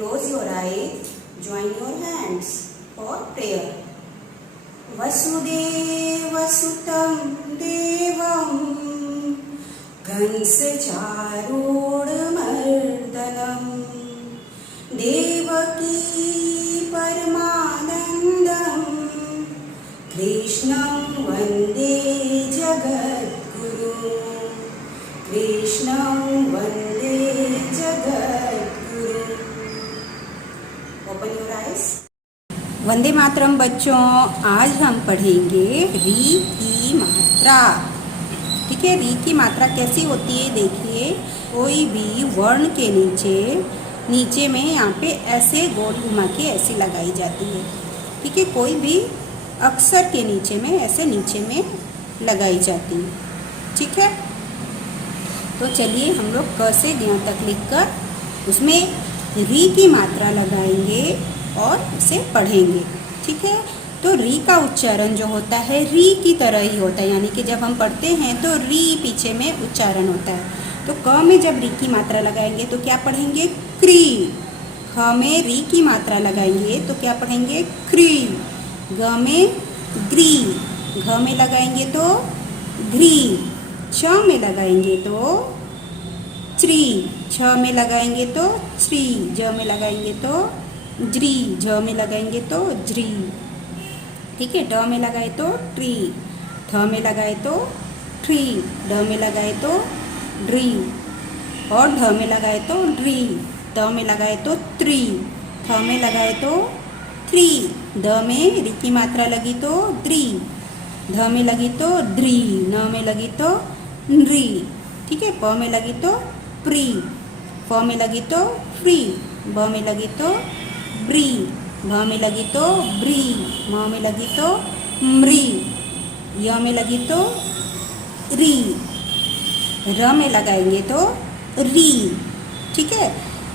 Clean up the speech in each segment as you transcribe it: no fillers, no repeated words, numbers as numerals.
Close your eyes, join your hands for prayer. वसुदेवसुतं देवं कंसचारूढमर्दनं देवकी परमानन्दं कृष्णं वन्दे जगद्गुरुं कृष्णं वन्दे जगद्गुरुं। Open your eyes. Vande Mataram बच्चों, आज हम पढ़ेंगे री की मात्रा। ठीक है, री की मात्रा कैसी होती है देखिए। कोई भी वर्ण के नीचे में यहाँ पे ऐसे गोल घुमा के ऐसे लगाई जाती है। ठीक है, कोई भी अक्षर के नीचे में ऐसे नीचे में लगाई जाती है। ठीक है, तो चलिए हम लोग क से ज्ञ तक लिखकर उसमें री की मात्रा लगाएंगे और उसे पढ़ेंगे। ठीक है, तो री का उच्चारण जो होता है री की तरह ही होता है, यानी कि जब हम पढ़ते हैं तो री पीछे में उच्चारण होता है। तो क में जब री की मात्रा लगाएंगे तो क्या पढ़ेंगे? क्री। ख में री की मात्रा लगाएंगे तो क्या पढ़ेंगे? क्री। ग में ग्री। घ में लगाएंगे तो घ्री। छ में लगाएंगे तो च्री। छ में लगाएंगे तो श्री। ज में लगाएंगे तो ज्री। झ में लगाएंगे तो ज्री। ठीक है, ड में लगाए तो ट्री। थ में लगाए तो ट्री। ड में लगाए तो ड्री। और ढ में लगाए तो ड्री। त में लगाए तो त्री। थ में लगाए तो थ्री। द में री की मात्रा लगी तो द्री। ध में लगी तो द्री। न में लगी तो नृ। ठीक है, प में लगी तो प्री। फ में लगी तो फ्री। ब में लगी तो ब्री। भ में लगी तो ब्री। म में लगी तो म्री। य में लगी तो री। र में लगाएंगे तो री। ठीक है,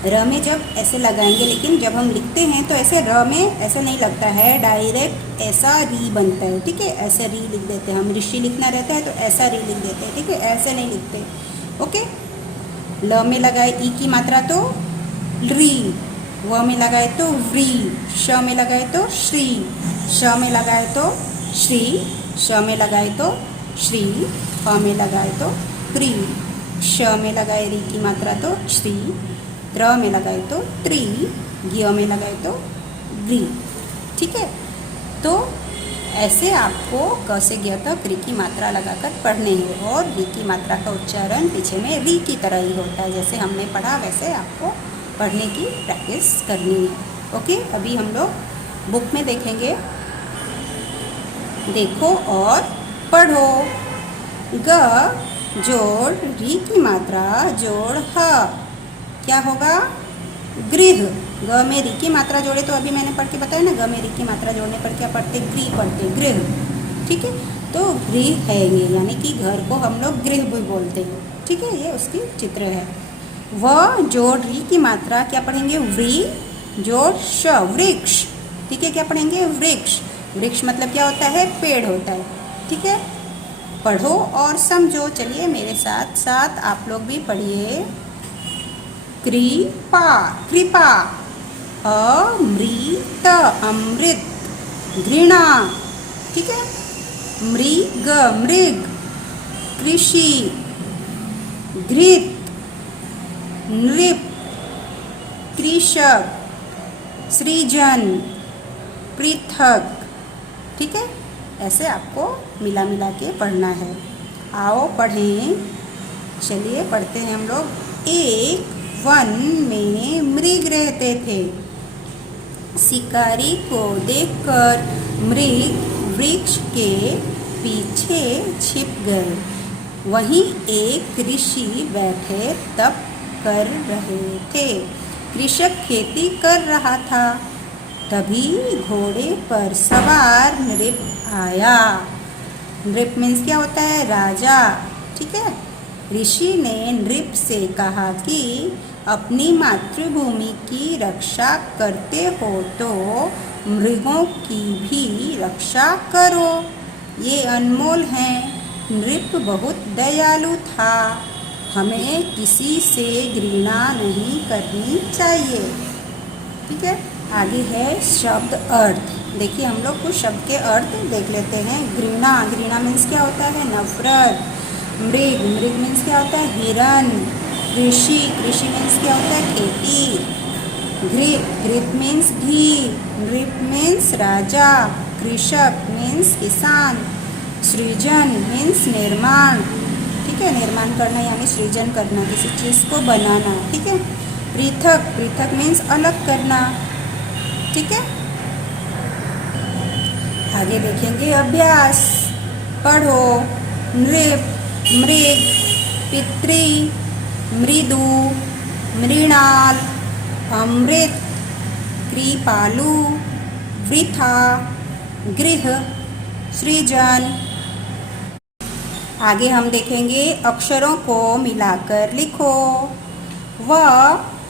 र में जब ऐसे लगाएंगे, लेकिन जब हम लिखते हैं तो ऐसे र में ऐसे नहीं लगता है, डायरेक्ट ऐसा री बनता है। ठीक है, ऐसे री लिख देते हैं। हम ऋषि लिखना रहता है तो ऐसा री लिख देते हैं। ठीक है, ऐसे नहीं लिखते। ओके, ल में लगाए ई की मात्रा तो री। व में लगाए तो व्री। श में लगाए तो श्री। श में लगाए तो श्री। श में लगाए तो श्री। फ में लगाए तो प्री। श में लगाए री की मात्रा तो श्री। त्र में लगाए तो त्री। ज्ञ में लगाए तो व्री। ठीक है, तो ऐसे आपको क से ज्ञ तक री की मात्रा लगाकर पढ़ने हैं और री की मात्रा का उच्चारण पीछे में री की तरह ही होता है। जैसे हमने पढ़ा वैसे आपको पढ़ने की प्रैक्टिस करनी है। ओके, अभी हम लोग बुक में देखेंगे। देखो और पढ़ो। ग जोड़ री की मात्रा जोड़ ह क्या होगा? गृह। ग में री की मात्रा जोड़े तो अभी मैंने पढ़ के बताया ना, ग में री की मात्रा जोड़ने पर क्या पढ़ते? गृह पढ़ते, गृह। ठीक है, तो गृह है ये, यानी कि घर को हम लोग गृह भी बोलते हैं। ठीक है, ये उसकी चित्र है। व जोड़ री की मात्रा क्या पढ़ेंगे? व्री जोड़ श वृक्ष। ठीक है, क्या पढ़ेंगे? वृक्ष। वृक्ष मतलब क्या होता है? पेड़ होता है। ठीक है, पढ़ो और समझो। चलिए मेरे साथ साथ आप लोग भी पढ़िए। कृपा, कृपा। अमृत, अमृत। घृणा। ठीक है, मृग, मृग। कृषि, घृत, नृप, कृषक, सृजन, पृथक। ठीक है, ऐसे आपको मिला मिला के पढ़ना है। आओ पढ़ें। चलिए पढ़ते हैं हम लोग। एक वन में मृग रहते थे। शिकारी को देखकर मृग वृक्ष के पीछे छिप गए। वहीं एक ऋषि बैठे तप कर रहे थे। कृषक खेती कर रहा था। तभी घोड़े पर सवार नृप आया। नृप मीन्स क्या होता है? राजा। ठीक है, ऋषि ने नृप से कहा कि अपनी मातृभूमि की रक्षा करते हो तो मृगों की भी रक्षा करो, ये अनमोल हैं। नृप बहुत दयालु था। हमें किसी से घृणा नहीं करनी चाहिए। ठीक है। आगे है शब्द अर्थ। देखिए हम लोग कुछ शब्द के अर्थ देख लेते हैं। घृणा, घृणा मीन्स क्या होता है? नफरत। मृग, मृग मीन्स क्या होता है? हिरन। कृषि, कृषि मीन्स क्या होता है? खेती। घृत, घृत मीन्स घी। नृप मीन्स राजा। कृषक मीन्स किसान। सृजन मीन्स निर्माण, ठीक है, निर्माण करना यानी सृजन करना, किसी चीज़ को बनाना, ठीक है। पृथक, पृथक मीन्स अलग करना, ठीक है। आगे देखेंगे अभ्यास। पढ़ो। नृप, मृग, पितृ, मृदु, मृणाल, अमृत, कृपालु, वृथा, गृह, सृजन। आगे हम देखेंगे अक्षरों को मिलाकर लिखो। व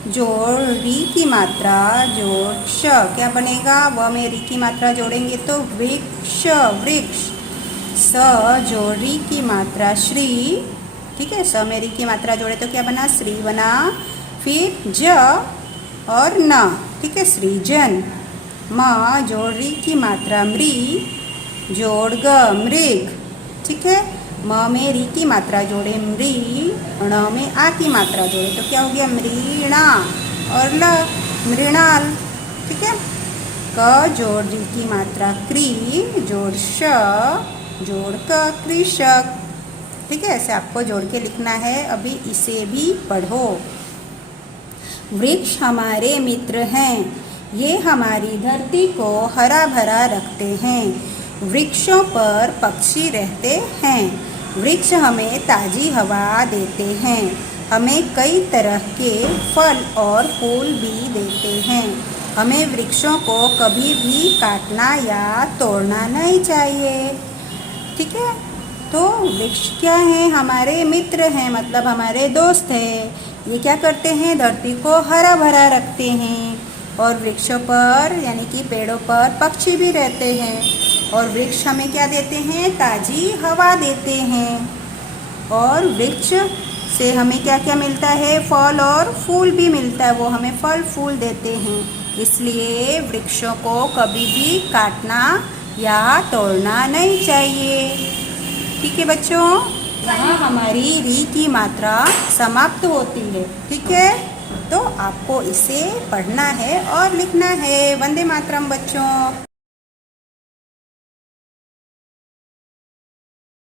जोड़ री की मात्रा जोड़ श, क्या बनेगा? व में री की मात्रा जोड़ेंगे तो वृक्ष, वृक्ष। स जोड़ री की मात्रा श्री, ठीक है, स में री की मात्रा जोड़े तो क्या बना? श्री बना। फिर ज और न, ठीक है, सृजन। म जोड़ री की मात्रा मृ, जोड़ ग मृग, ठीक है। म में री की मात्रा जोड़े मृ, ण में आ की मात्रा जोड़े तो क्या हो गया? मृणा। और ल मृणाल, ठीक है। क जोड़ री की मात्रा क्री, जोड़ श, जोड़ क कृषक, ठीक है। ऐसे आपको जोड़ के लिखना है। अभी इसे भी पढ़ो। वृक्ष हमारे मित्र हैं, ये हमारी धरती को हरा भरा रखते हैं। वृक्षों पर पक्षी रहते हैं। वृक्ष हमें ताज़ी हवा देते हैं। हमें कई तरह के फल और फूल भी देते हैं। हमें वृक्षों को कभी भी काटना या तोड़ना नहीं चाहिए, ठीक है। तो वृक्ष क्या है? हमारे मित्र हैं, मतलब हमारे दोस्त हैं। ये क्या करते हैं? धरती को हरा भरा रखते हैं। और वृक्षों पर यानी कि पेड़ों पर पक्षी भी रहते हैं। और वृक्ष हमें क्या देते हैं? ताज़ी हवा देते हैं। और वृक्ष से हमें क्या क्या मिलता है? फल और फूल भी मिलता है, वो हमें फल फूल देते हैं। इसलिए वृक्षों को कभी भी काटना या तोड़ना नहीं चाहिए, ठीक है बच्चों। यहाँ हमारी री की मात्रा समाप्त होती है, ठीक है। तो आपको इसे पढ़ना है और लिखना है। वंदे मातरम बच्चों।